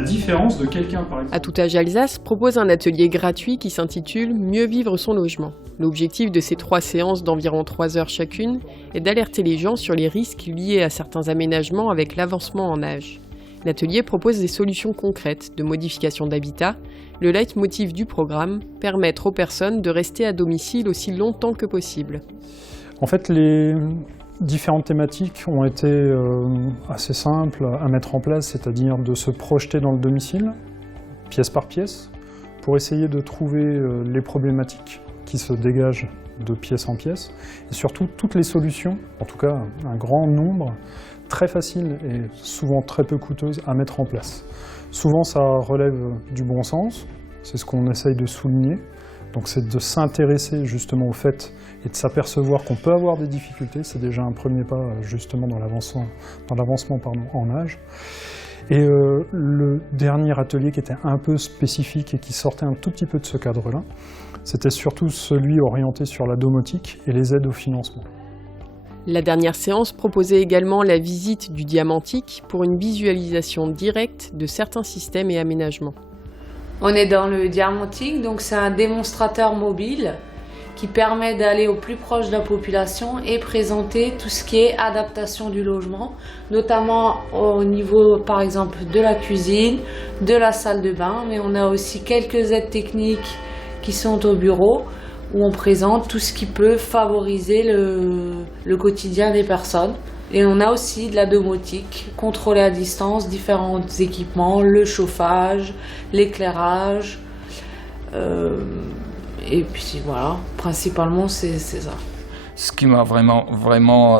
la différence de quelqu'un, par exemple. À Tout âge Alsace propose un atelier gratuit qui s'intitule « Mieux vivre son logement ». L'objectif de ces 3 séances d'environ 3 heures chacune est d'alerter les gens sur les risques liés à certains aménagements avec l'avancement en âge. L'atelier propose des solutions concrètes de modification d'habitat. Le leitmotiv du programme, permettre aux personnes de rester à domicile aussi longtemps que possible. En fait, les différentes thématiques ont été assez simples à mettre en place, c'est-à-dire de se projeter dans le domicile, pièce par pièce, pour essayer de trouver les problématiques qui se dégagent de pièce en pièce, et surtout toutes les solutions, en tout cas un grand nombre, très faciles et souvent très peu coûteuses à mettre en place. Souvent ça relève du bon sens, c'est ce qu'on essaye de souligner, donc c'est de s'intéresser justement au fait et de s'apercevoir qu'on peut avoir des difficultés, c'est déjà un premier pas justement dans l'avancement en âge. Et le dernier atelier qui était un peu spécifique et qui sortait un tout petit peu de ce cadre-là, c'était surtout celui orienté sur la domotique et les aides au financement. La dernière séance proposait également la visite du diamantique pour une visualisation directe de certains systèmes et aménagements. On est dans le diamantique, donc c'est un démonstrateur mobile qui permet d'aller au plus proche de la population et présenter tout ce qui est adaptation du logement, notamment au niveau par exemple de la cuisine, de la salle de bain, mais on a aussi quelques aides techniques qui sont au bureau où on présente tout ce qui peut favoriser le quotidien des personnes. Et on a aussi de la domotique, contrôler à distance différents équipements, le chauffage, l'éclairage. Et puis voilà, principalement c'est ça. Ce qui m'a vraiment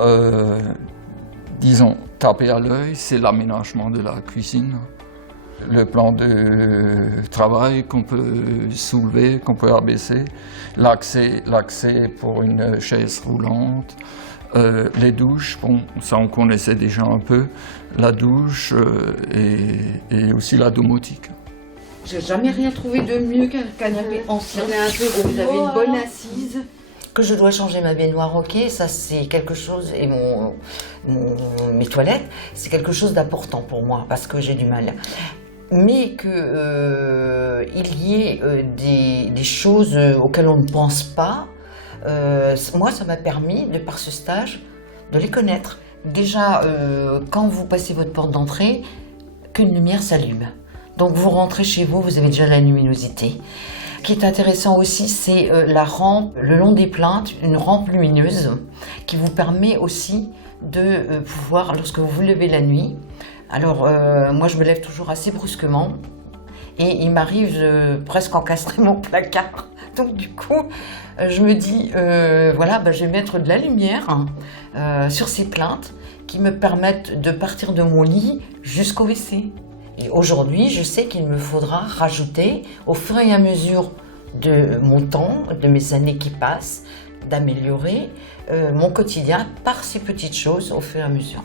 disons, tapé à l'œil, c'est l'aménagement de la cuisine. Le plan de travail qu'on peut soulever, qu'on peut abaisser, l'accès pour une chaise roulante, les douches, bon, ça on connaissait déjà un peu, la douche et aussi la domotique. J'ai jamais rien trouvé de mieux qu'un canapé ancien. Vous avez une bonne assise. Que je dois changer ma baignoire, ok, ça c'est quelque chose, et mes toilettes, c'est quelque chose d'important pour moi, parce que j'ai du mal. Mais qu'il y ait des choses auxquelles on ne pense pas, moi ça m'a permis, de par ce stage, de les connaître. Déjà, quand vous passez votre porte d'entrée, qu'une lumière s'allume. Donc vous rentrez chez vous, vous avez déjà la luminosité. Ce qui est intéressant aussi, c'est la rampe le long des plinthes, une rampe lumineuse qui vous permet aussi de pouvoir, lorsque vous vous levez la nuit, alors moi je me lève toujours assez brusquement et il m'arrive presque encastrer mon placard. Donc du coup, je me dis, voilà, je vais mettre de la lumière sur ces plinthes qui me permettent de partir de mon lit jusqu'au WC. Et aujourd'hui, je sais qu'il me faudra rajouter, au fur et à mesure de mon temps, de mes années qui passent, d'améliorer mon quotidien par ces petites choses au fur et à mesure.